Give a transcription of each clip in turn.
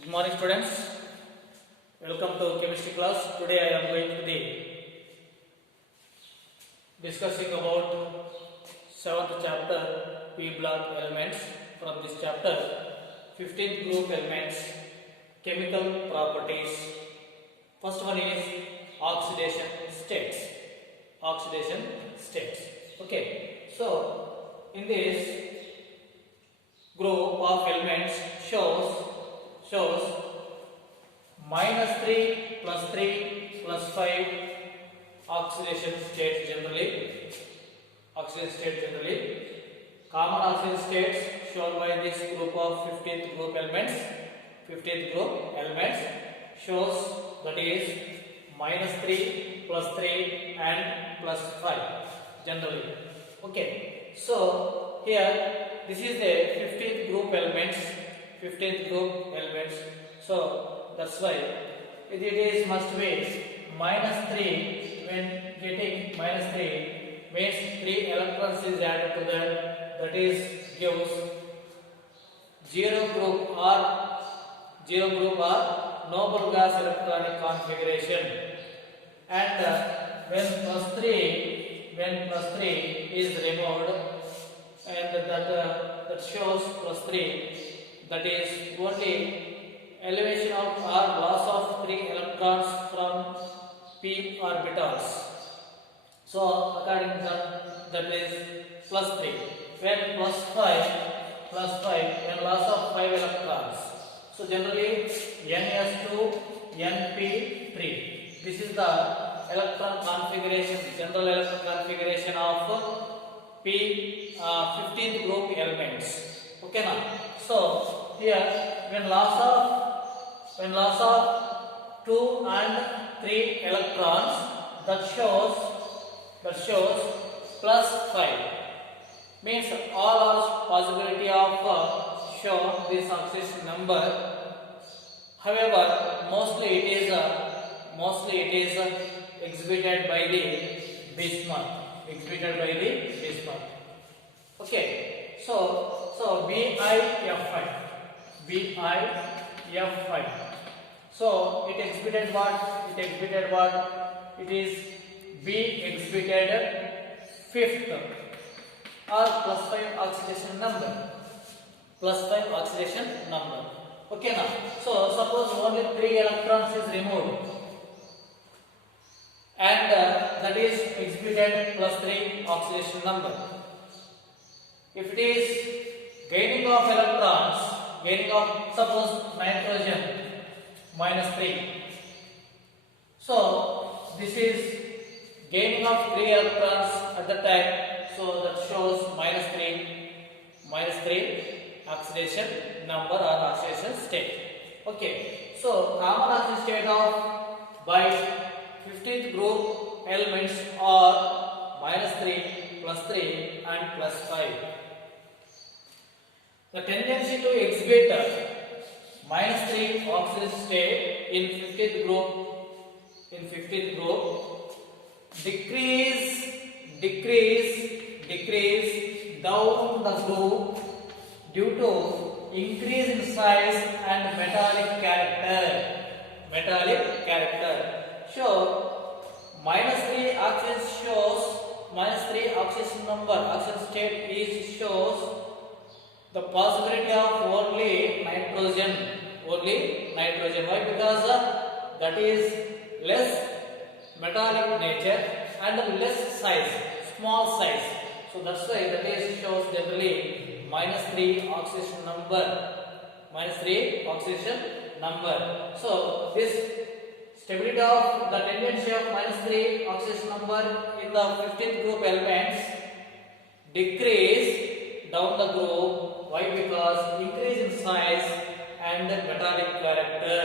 Good morning, students. Welcome to chemistry class. Today I am going to be discussing about 7th chapter P block elements. From this chapter, 15th group elements, chemical properties. First one is oxidation states. Oxidation states. Okay. So in this group of elements shows -3 plus 3 plus 5 oxidation states generally. Common oxidation states shown by this group of 15th group elements. 15th group elements shows that is -3 plus 3 and plus 5 generally. Okay. So here this is the 15th group elements. 15th group elements. So that's why it is must be -3. When getting -3 means 3 electrons is added to that. That is gives zero group or noble gas electronic configuration. And when plus 3 is removed, and that shows plus 3. That is only elevation of or loss of 3 electrons from p orbitals. So according to that is plus 3. When plus 5, when loss of 5 electrons. So generally Ns2, Np3. This is the electron configuration, general electron configuration of 15th group elements. Okay now. So here when loss of 2 and 3 electrons, that shows plus 5 means all are possibility of show this oxidation number. However, mostly it is exhibited by the Bismuth. Okay. So BiF5. So it exhibited what? It is B exhibited fifth or plus 5 oxidation number. Okay now. So suppose only 3 electrons is removed, and that is exhibited plus 3 oxidation number. If it is gaining of electrons, suppose nitrogen -3. So this is gaining of 3 electrons at the time. So that shows -3 oxidation number or oxidation state. Okay. So common oxidation state of by 15th group elements are -3, plus 3 and plus 5. The tendency to exhibit -3 oxidation state in 15th group decrease down the group due to increase in size and metallic character. So -3 oxidation shows -3 oxidation number, oxidation state is shows the possibility of only nitrogen. Why? Because that is less metallic nature and less size, small size. So that's why that is shows generally -3 oxidation number. So this stability of the tendency of -3 oxidation number in the 15th group elements decrease down the group. Why? Because increase in size and metallic character.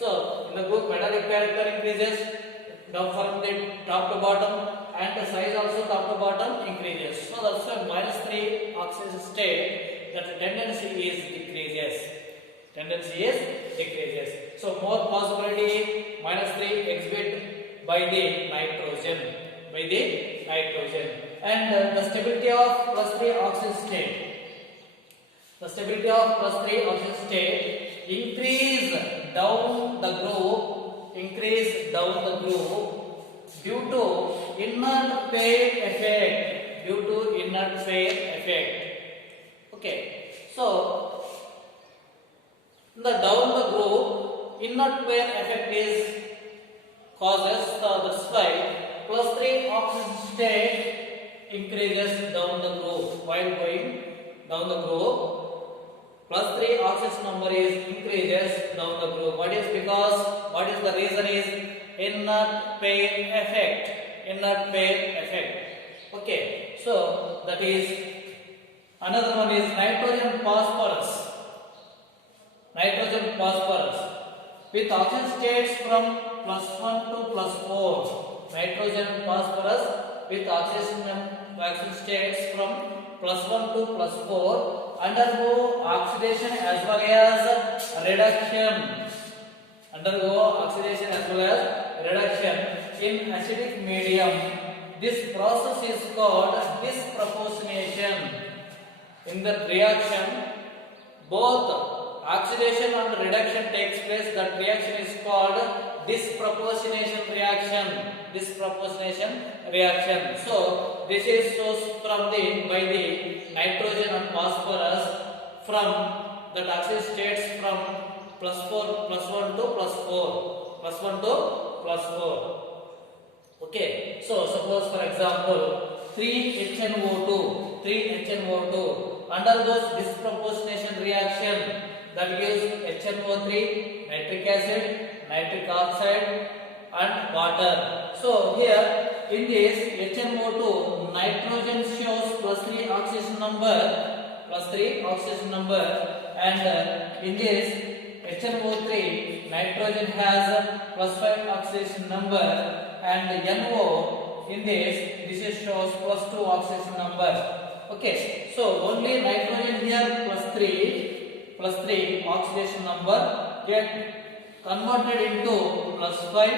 So in the group metallic character increases down from the top to bottom, and the size also top to bottom increases. So that's why -3 oxidation state, that tendency is decreases. So more possibility -3 exhibit by the nitrogen. And the stability of +3 oxidation state. The stability of plus 3 oxidation state increase down the group, due to inert pair effect, Okay, so the down the group inert pair effect is causes, that's why plus 3 oxidation state increases down the group. While going down the group, plus 3 oxidation number is increases down the group. What is the reason is inert pair effect. Okay, so that is another one is nitrogen phosphorus with oxidation states from plus 1 to plus 4. Nitrogen phosphorus with oxidation states from plus 1 to plus 4 undergo oxidation as well as reduction. In acidic medium. This process is called disproportionation. In the reaction, both oxidation and reduction takes place. That reaction is called disproportionation reaction. So this is sourced by the nitrogen and phosphorus from the oxidation states from plus 1 to plus 4. Okay, so suppose for example 3HNO2 undergoes disproportionation reaction, that gives HNO3, nitric acid, nitric oxide and water. So here in this HNO2, nitrogen shows plus 3 oxidation number, and in this HNO3, nitrogen has plus 5 oxidation number, and NO in this shows plus 2 oxidation number. Okay, so only nitrogen here plus 3 oxidation number get converted into plus 5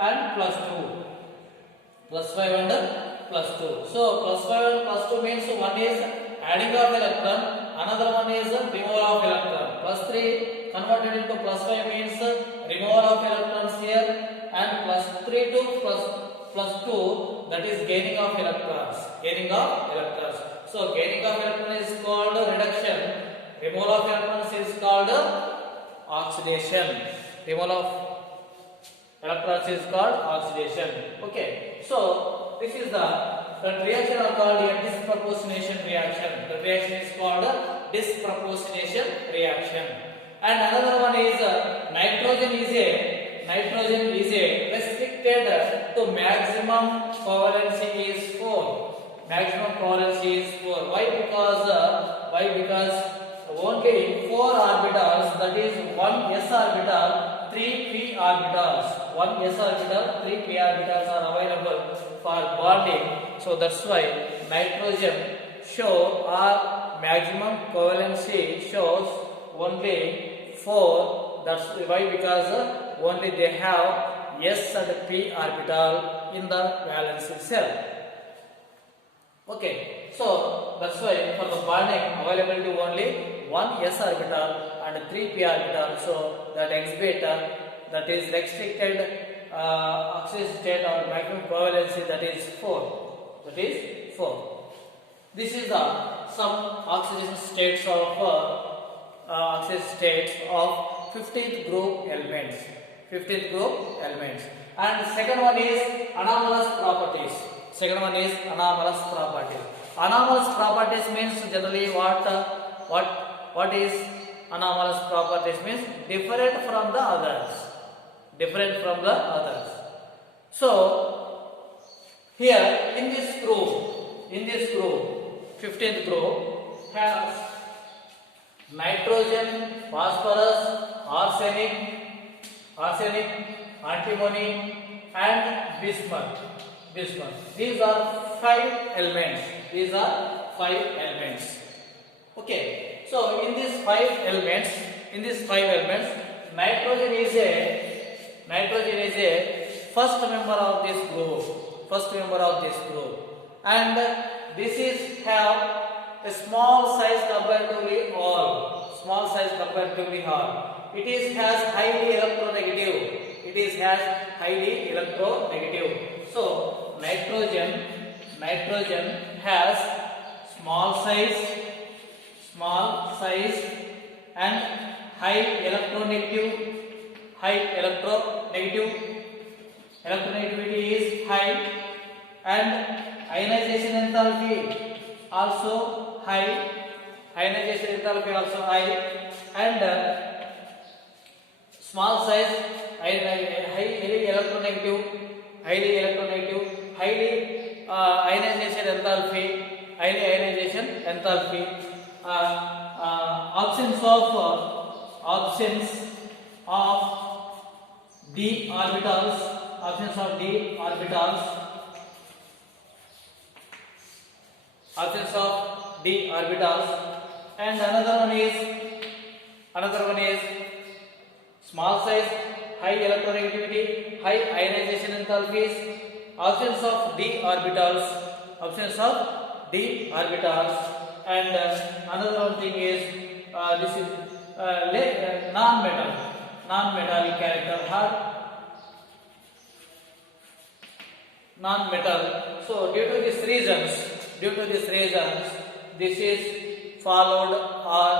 and plus 2. So plus 5 and plus 2 means one is adding of electron, another one is removal of electron. Plus 3 converted into plus 5 means removal of electrons here, and plus 3 to plus 2, that is gaining of electrons. So gaining of electrons is called reduction, removal of electrons is called oxidation. Okay, so this is the reaction are called a disproportionation reaction. The reaction is called disproportionation reaction. And another one is nitrogen is a restricted to maximum covalency is 4. Why? Because only 4 orbitals, that is 1 s orbital, 3 p orbitals. 1 s orbital, 3 p orbitals are available for bonding. So that's why nitrogen show our maximum covalency shows only 4. That's why, because only they have s and p orbital in the valency cell. Okay, so that's why for the bonding availability only 1 s orbital and 3 p orbital. So that exhibit that is restricted oxidation state or maximum covalency, that is 4. This is some oxidation states of 15th group elements. And second one is anomalous properties. Anomalous properties means generally what is anomalous properties means different from the others. So here in this group, 15th group has nitrogen, phosphorus, arsenic, antimony and bismuth. These are 5 elements. Okay. So in these 5 elements, nitrogen is a first member of this group. And this is have a small size comparatively all. comparatively hard. It is has highly electronegative. It is has highly electronegative. So nitrogen has small size and high electronegative. Electronegativity is high, and ionization enthalpy also high. And small size, highly electronegative, highly ionization enthalpy, absence of d orbitals, and another one is small size, high electronegativity, high ionization enthalpies, absence of d orbitals, and another one thing is this is non-metallic character, non-metal. So due to these reasons, this is followed or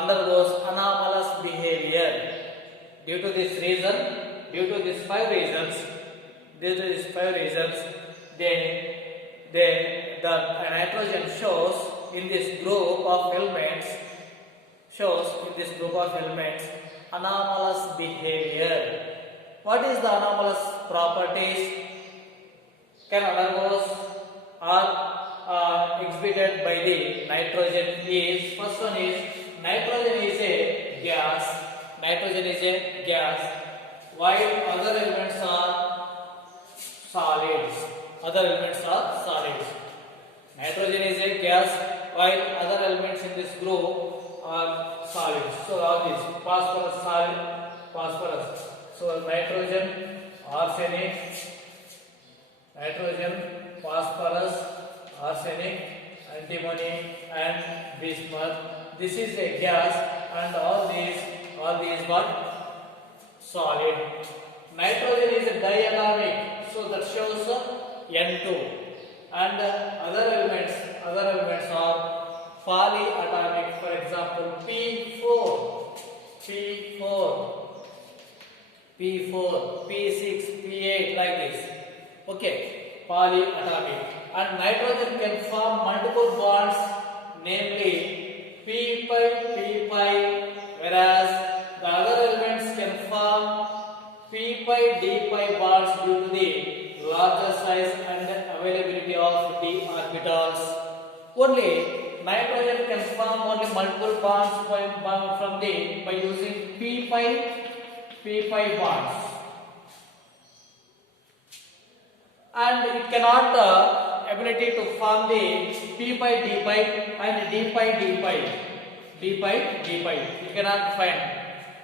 undergoes anomalous behavior. Due to these five reasons, the nitrogen shows in this group of elements anomalous behavior. What is the anomalous properties can undergoes or exhibited by the nitrogen is, first one is nitrogen is a gas, while other elements are solids. Nitrogen is a gas while other elements in this group are solids. So all these phosphorus. So nitrogen, arsenic, phosphorus, arsenic, antimony, and bismuth. This is a gas, and all these what? Solid. Nitrogen is a diatomic, so that shows N2. And other elements are polyatomic. For example, P4, P6, P8, like this. Okay, polyatomic. And nitrogen can form multiple bonds, namely P5, whereas the other elements can form P5, bonds due to the larger size and availability of d orbitals. Only nitrogen can form only multiple bonds by using P5 bonds, and it cannot ability to form the P5 and D5. It cannot find.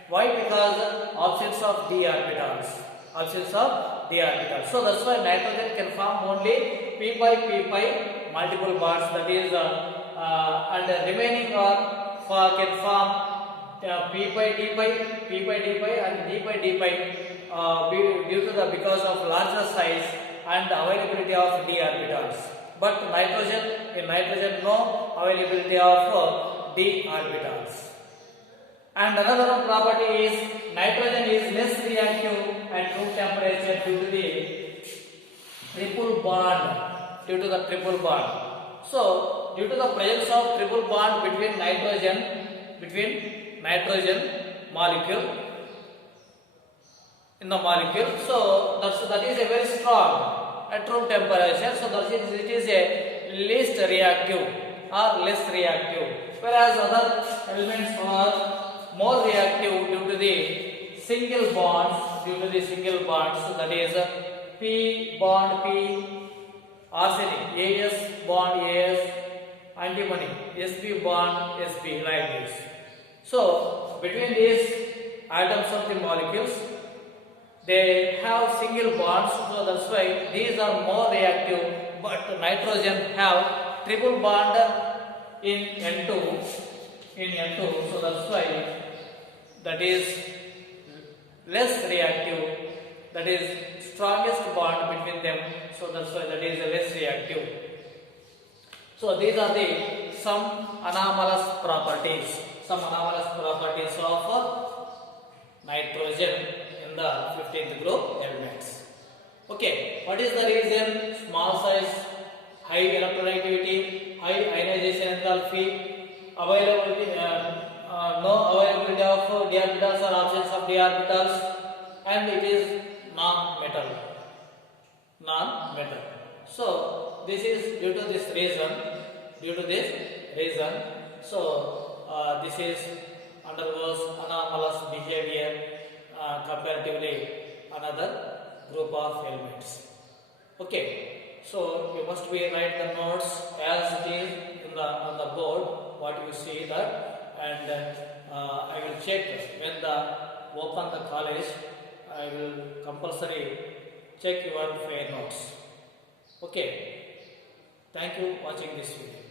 Why? Because absence of d orbitals. So that's why nitrogen can form only P5 multiple bonds. That is, and the remaining can form P5 and D5 because of larger size and availability of d orbitals. But in nitrogen no availability of d orbitals. And another one property is nitrogen is less reactive at room temperature due to the triple bond. So due to the presence of triple bond between nitrogen molecule in the molecule, so that is a very strong at room temperature. So that is, it is a least reactive or less reactive, whereas other elements are more reactive due to the single bonds. So that is P bond P, arsenic, As bond As, antimony, Sp bond Sp, like this. So between these atoms of the molecules, they have single bonds, so that's why these are more reactive. But nitrogen have triple bond in N2, in N2. So that's why that is less reactive. That is strongest bond between them. So that's why that is less reactive. So these are the some anomalous properties. Some anomalous properties of nitrogen in the 15th group elements. Okay, what is the reason? Small size, high electronegativity, high ionization enthalpy, availability, no availability of d orbitals or absence of d orbitals, and it is non-metal. Non-metal. So this is due to this reason. So this is undergoes anomalous behavior comparatively another group of elements. Okay, so you must be write the notes as it is in the on the board what you see that, and I will check when the open the college. I will compulsory check your fair notes. Okay, thank you watching this video.